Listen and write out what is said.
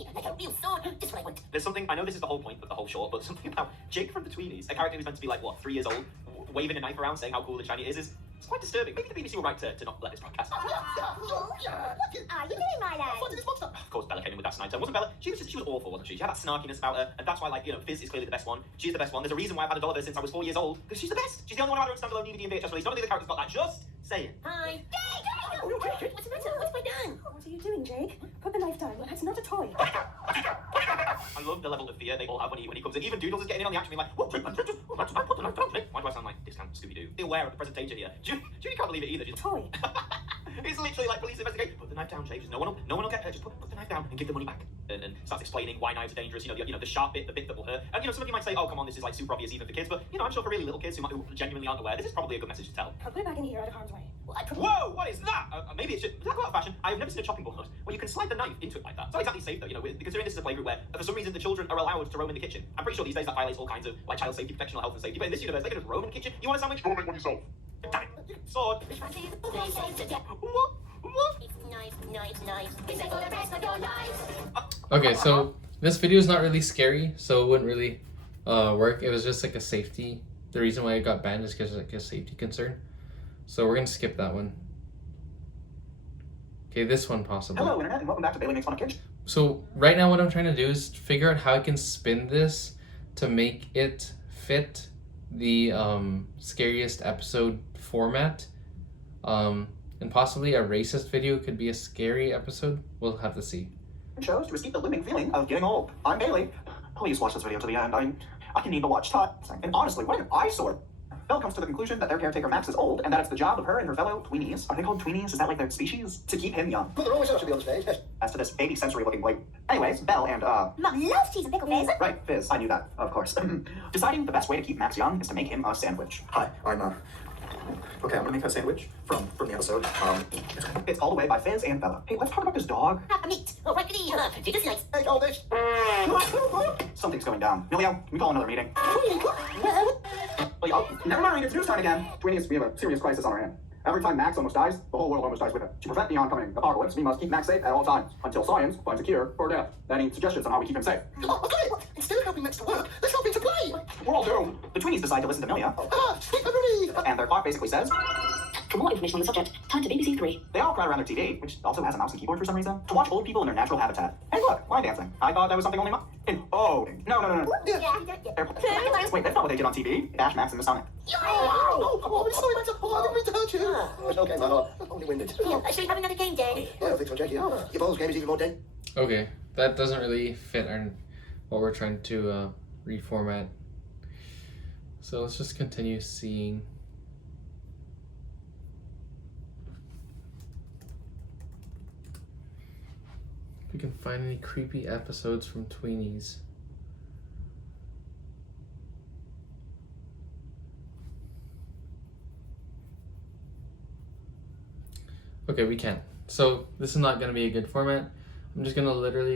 me like a real sword. Just what I want. There's something, I know this is the whole point of the whole short, but something about Jake from the Tweenies, a character who's meant to be like, what, 3 years old, waving a knife around saying how cool and shiny it is it's quite disturbing. Maybe the BBC were right to not let this podcast. What are you doing, my lad? Of course, Bella came in with that snide tone. Wasn't Bella? She was awful, wasn't she? She had that snarkiness about her, and that's why, like, you know, Fizz is clearly the best one. She's the best one. There's a reason why I've had a doll of her since I was 4 years old, because she's the best. She's the only one out of her standalone DVD and VHS release. None of the other characters got that. Just saying. Hi. What's the matter? What's my done? What are you doing, Jake? Put the knife down. It's not a toy. I love the level of fear they all have when he comes in. Even Doodles is getting in on the action, being like, "What? Put the knife down, Jake." Why do I sound like discount Scooby-Doo? Be aware of the presentation here. Judy can't believe it either. She's Toy. It's literally like police investigation. Put the knife down, Jake. No one will get her. Just put the knife down and give the money back. And starts explaining why knives are dangerous. You know the sharp bit, the bit that will hurt. And you know some of you might say, "Oh, come on, this is like super obvious even for kids." But you know, I'm sure for really little kids who genuinely aren't aware, this is probably a good message to tell. I'll put it back in here out of harm's way. Whoa! What is that? Maybe it should. Does that go out of fashion? I have never seen a chopping board where you can slide the knife into it like that. It's not exactly safe though. You know, considering this is a playgroup where for some reason the children are allowed to roam in the kitchen. I'm pretty sure these days that violates all kinds of like child safety, protectional health and safety. But in this universe, they can just roam in the kitchen. You want a sandwich? Go make one yourself. Damn it! Sword. What? Okay, so this video is not really scary, so it wouldn't really work. It was just like a safety. The reason why it got banned is because like a safety concern. So we're gonna skip that one. Okay, this one possibly. Hello, Internet, and welcome back to Bailey Makes Fun of Kids. So right now what I'm trying to do is figure out how I can spin this to make it fit the scariest episode format. And possibly a racist video could be a scary episode. We'll have to see. Shows to escape the looming feeling of getting old. I'm Bailey. Please watch this video to the end. I need the watch time. And honestly, what an eyesore. Belle comes to the conclusion that their caretaker Max is old, and that it's the job of her and her fellow tweenies. Are they called tweenies? Is that like their species? To keep him young. But they're always supposed to be on the stage. As to this baby sensory looking boy. Anyways, Belle and Mum loves cheese and pickle Fizz. Right, Fizz. I knew that, of course. Deciding the best way to keep Max young is to make him a sandwich. Hi, I'm okay, I'm gonna make that sandwich from the episode. It's all the way by Fizz and Bella. Hey, let's talk about this dog. Have a meat. Oh, right, goody. Just nice. Hey, all this. Something's going down. Milio, can we call another meeting? Well, never mind, it's news time again. Tweenies, we have a serious crisis on our hand. Every time Max almost dies, the whole world almost dies with it. To prevent the oncoming apocalypse, we must keep Max safe at all times, until science finds a cure for death. Any suggestions on how we keep him safe? Oh, okay, instead of helping Max to work, let's help him to play. We're all doomed. The Tweenies decide to listen to Milia, Sweet memory. and their clock basically says, For more information on the subject, turn to BBC 3. they all crowd around their TV, which also has a mouse and keyboard for some reason, to watch old people in their natural habitat. Hey look, line dancing. I thought that was something only no. Yeah. Wait, that's not what they did on TV. Dash, Max, and Miss Sonic. Oh, I'm sorry, Max. Oh, I didn't mean to hurt you. It's okay, man. I'm only winded. Should we have another game, Jay? I don't think so, Jackie. Your bowls game is even more dead. Okay, that doesn't really fit what we're trying to reformat. So let's just continue seeing. If we can find any creepy episodes from Tweenies. Okay, we can't. So this is not going to be a good format. I'm just going to literally